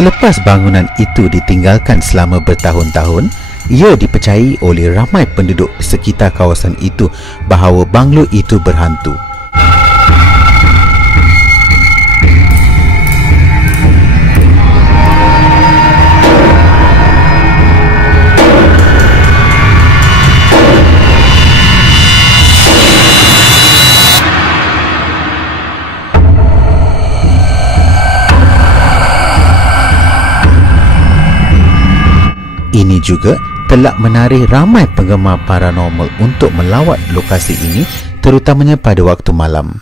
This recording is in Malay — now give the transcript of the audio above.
Selepas bangunan itu ditinggalkan selama bertahun-tahun, ia dipercayai oleh ramai penduduk sekitar kawasan itu bahawa banglo itu berhantu. Ini juga telah menarik ramai penggemar paranormal untuk melawat lokasi ini, terutamanya pada waktu malam.